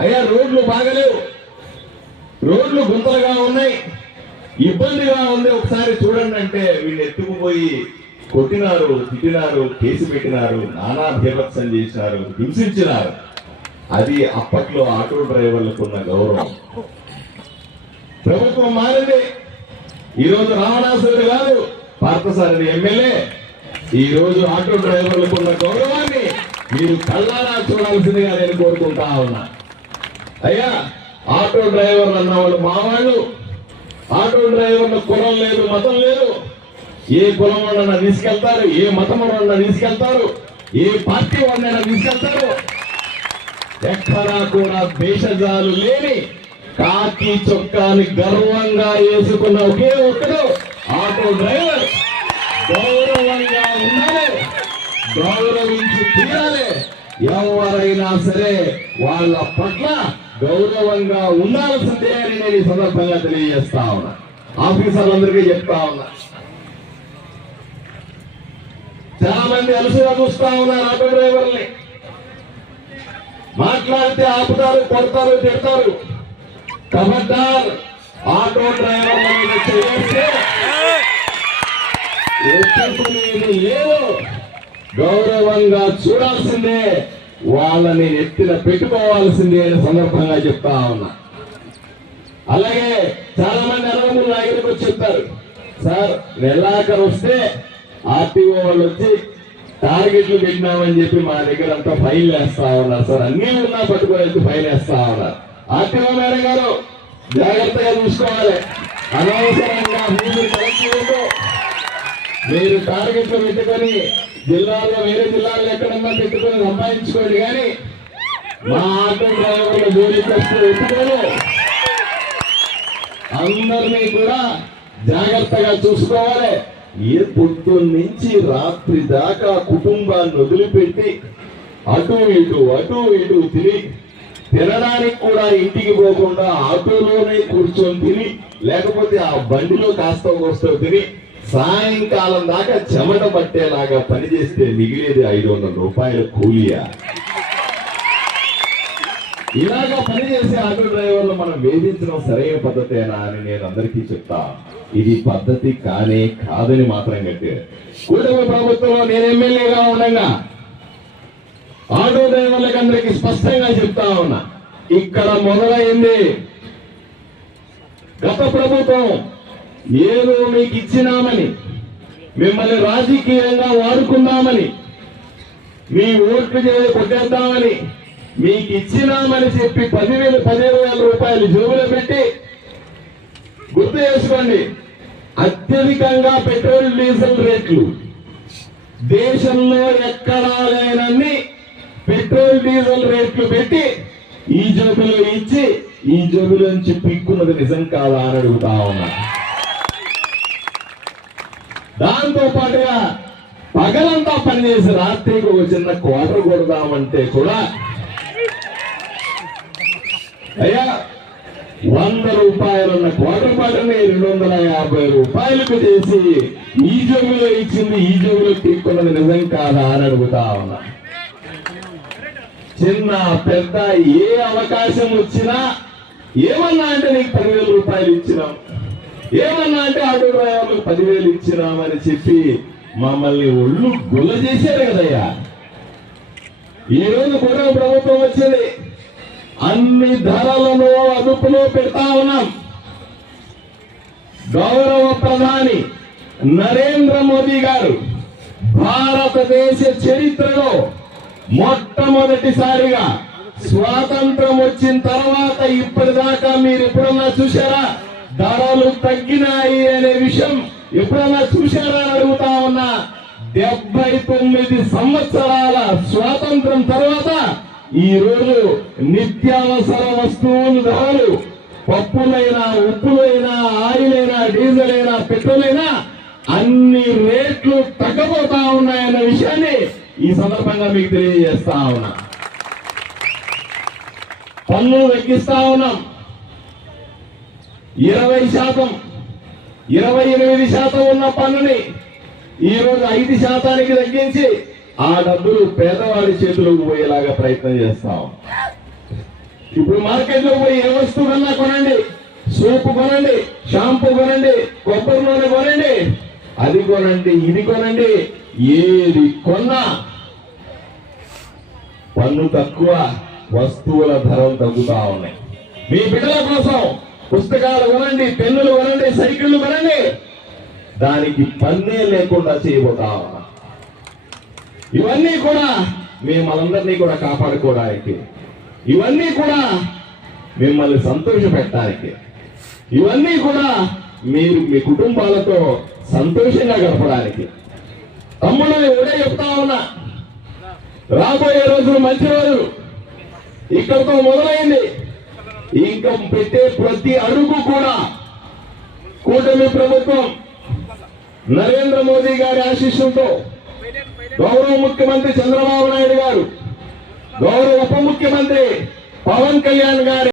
అయ్యా రోడ్లు బాగలేవు. రోడ్లు గుంతలుగా ఉన్నాయి. ఇబ్బందిగా ఉంది. ఒకసారి చూడండి అంటే వీళ్ళు ఎత్తుకుపోయి కొట్టినారు తిట్టినారు కేసు పెట్టినారు నానా భీభత్సం చేసినారు హింసించినారు. అది అప్పట్లో ఆటో డ్రైవర్లకు ఉన్న గౌరవం. ప్రభుత్వం మారింది. ఈరోజు రోజు రావణాసురుడు కాదు పార్థసారథి ఎమ్మెల్యే. ఈ రోజు ఆటో డ్రైవర్లకు ఉన్న గౌరవాన్ని మీరు కళ్ళారా చూడాల్సిందిగా నేను కోరుకుంటా ఉన్నా. అయ్యా ఆటో డ్రైవర్లు అన్న వాళ్ళు మా ఆటో డ్రైవర్లు కులం లేదు మతం లేదు. ఏ కులం వాళ్ళన్నా తీసుకెళ్తారు ఏ మతం వాళ్ళన్నా తీసుకెళ్తారు ఏ పార్టీ వాళ్ళైనా తీసుకెళ్తారు. ఎక్కడా కూడా భేషజాలు లేని కాకి చొక్కాని గర్వంగా వేసుకున్న ఒకే ఒక్కడు ఆటో డ్రైవర్. గౌరవంగా ఉండాలి గౌరవించి తీరాలి. ఎవరైనా సరే వాళ్ళ పట్ల గౌరవంగా ఉండాల్సిందే అని నేను ఈ సందర్భంగా తెలియజేస్తా ఉన్నా. ఆఫీసర్లందరికీ చెప్తా ఉన్నా. చాలా మంది అలసిగా చూస్తా ఉన్నారు ఆటో డ్రైవర్ని. మాట్లాడితే ఆపుతారు కొడతారు తిడతారు. కబడ్డార్ ఆటో డ్రైవర్ మీద ఎత్తుకునేది లేదు. గౌరవంగా చూడాల్సిందే. వాళ్ళని ఎత్తిన పెట్టుకోవాల్సిందే అనే సందర్భంగా చెప్తా ఉన్నా. అలాగే చాలా మంది అనుభవం నా దగ్గరికి వచ్చి చెప్తారు సార్ నెలాఖరు వస్తే ఆర్టీఓ వాళ్ళు వచ్చి టార్గెట్లు పెట్టినామని చెప్పి మా దగ్గర అంతా ఫైల్ వేస్తా ఉన్నారు సార్. అన్ని ఉన్నా పట్టుకొని ఫైల్ వేస్తా ఉన్నారు. ఆర్టీఓ మేడం గారు జాగ్రత్తగా చూసుకోవాలి. అనవసరంగా మీరు కలెక్ట్ మీరు టార్గెట్లు పెట్టుకొని జిల్లాలో వేరే జిల్లాల్లో ఎక్కడన్నా పెట్టుకొని సంపాదించుకోండి కానీ మా ఆటో డ్రైవర్ల జోలికి వస్తే ఎత్తుకోను అందరినీ కూడా జాగ్రత్తగా చూసుకోవాలి. ఏ పొద్దున్న నుంచి రాత్రి దాకా కుటుంబాన్ని వదిలిపెట్టి అటు ఇటు అటు ఇటు తిని తినడానికి కూడా ఇంటికి పోకుండా ఆటోలోనే కూర్చొని తిని లేకపోతే ఆ బండిలో కాస్త వస్తూ తిని సాయంకాలం దాకా చెమట పట్టేలాగా పనిచేస్తే మిగిలేది ఐదు వందల రూపాయల కూలియా? ఇలాగ పనిచేసే ఆటో డ్రైవర్లు మనం వేధించడం సరైన పద్ధతేనా అని నేను అందరికీ చెప్తా. ఇది పద్ధతి కానే కాదని మాత్రం గట్టి కూటమి ప్రభుత్వంలో నేను ఎమ్మెల్యేగా ఉండగా ఆటో డ్రైవర్లకు అందరికి స్పష్టంగా చెప్తా ఉన్నా. ఇక్కడ మొదలైంది. గత ప్రభుత్వం ఏదో మీకు ఇచ్చినామని మిమ్మల్ని రాజకీయంగా వాడుకుందామని మీ ఓట్లు చేయ కొట్టేద్దామని మీకు ఇచ్చినామని చెప్పి పదివేలు పదిహేను వేల రూపాయలు జోబులో పెట్టి గుర్తు చేసుకోండి. అత్యధికంగా పెట్రోల్ డీజిల్ రేట్లు దేశంలో ఎక్కడా లేనన్ని పెట్రోల్ డీజిల్ రేట్లు పెట్టి ఈ జోబులో ఇచ్చి ఈ జోబులోంచి పిక్కున్నది నిజం కాదా అని అడుగుతా ఉన్నా. దాంతో పాటుగా పగలంతా పనిచేసి రాత్రికి ఒక చిన్న క్వార్టర్ కొడదామంటే కూడా అయ్యా వంద రూపాయలున్న క్వార్టర్ పాటనే రెండు వందల యాభై రూపాయలకు చేసి ఈ జోబులో ఇచ్చింది ఈ జోబులో తీసుకున్నది నిజం కాదా అని అడుగుతా ఉన్నా. చిన్న పెద్ద ఏ అవకాశం వచ్చినా ఏమన్నా అంటే నీకు పదివేల రూపాయలు ఇచ్చినాం. ఏమన్నా అంటే ఆటో డ్రైవర్లకు పదివేలు ఇచ్చినామని చెప్పి మమ్మల్ని ఒళ్ళు గుల్ల చేశారు కదయ్యా. ఈ రోజు కూడా ప్రభుత్వం వచ్చింది. అన్ని ధరలను అదుపులో పెడతా ఉన్నాం. గౌరవ ప్రధాని నరేంద్ర మోదీ గారు భారతదేశ చరిత్రలో మొట్టమొదటిసారిగా స్వాతంత్రం వచ్చిన తర్వాత ఇప్పటిదాకా మీరు ఎప్పుడన్నా చూశారా? ధరలు తగ్గినాయి అనే విషయం ఎప్పుడన్నా చూశారా అడుగుతా ఉన్నా? డెబ్బై తొమ్మిది సంవత్సరాల స్వాతంత్రం తర్వాత ఈ రోజు నిత్యావసర వస్తువులు ధరలు పప్పులైనా ఉప్పులైనా ఆయిల్ అయినా డీజిల్ అయినా పెట్రోల్ అయినా అన్ని రేట్లు తగ్గబోతా ఉన్నాయన్న విషయాన్ని ఈ సందర్భంగా మీకు తెలియజేస్తా ఉన్నా. పన్ను తగ్గిస్తా ఉన్నాం. ఇరవై శాతం ఇరవై ఎనిమిది శాతం ఉన్న పన్నుని ఈ రోజు ఐదు శాతానికి తగ్గించి ఆ డబ్బులు పేదవాడి చేతులకు పోయేలాగా ప్రయత్నం చేస్తాం. ఇప్పుడు మార్కెట్లో పోయి ఏ వస్తువు కన్నా కొనండి సోపు కొనండి షాంపూ కొనండి కొబ్బరి నూనె కొనండి అది కొనండి ఇది కొనండి ఏది కొన్నా పన్ను తక్కువ వస్తువుల ధరలు తగ్గుతా ఉన్నాయి. మీ బిడ్డల కోసం పుస్తకాలు కొనండి పెన్నులు కొనండి సైకిళ్ళు కొనండి. దానికి పన్నే లేకుండా చేయబోతా. ఇవన్నీ కూడా మిమ్మల్ందరినీ కూడా కాపాడుకోవడానికి. ఇవన్నీ కూడా మిమ్మల్ని సంతోష పెట్టడానికి ఇవన్నీ కూడా మీరు మీ కుటుంబాలతో సంతోషంగా గడపడానికి. తమ్ముడు ఎవడే చెప్తా ఉన్నా. రాబోయే రోజులు మంచి రోజులు ఇక్కడితో మొదలైంది. ఇంకా పెట్టే ప్రతి అడుగు కూడా కూటమి ప్రభుత్వం నరేంద్ర మోదీ గారి ఆశీస్సులతో గౌరవ ముఖ్యమంత్రి చంద్రబాబు నాయుడు గారు గౌరవ ఉప ముఖ్యమంత్రి పవన్ కళ్యాణ్ గారి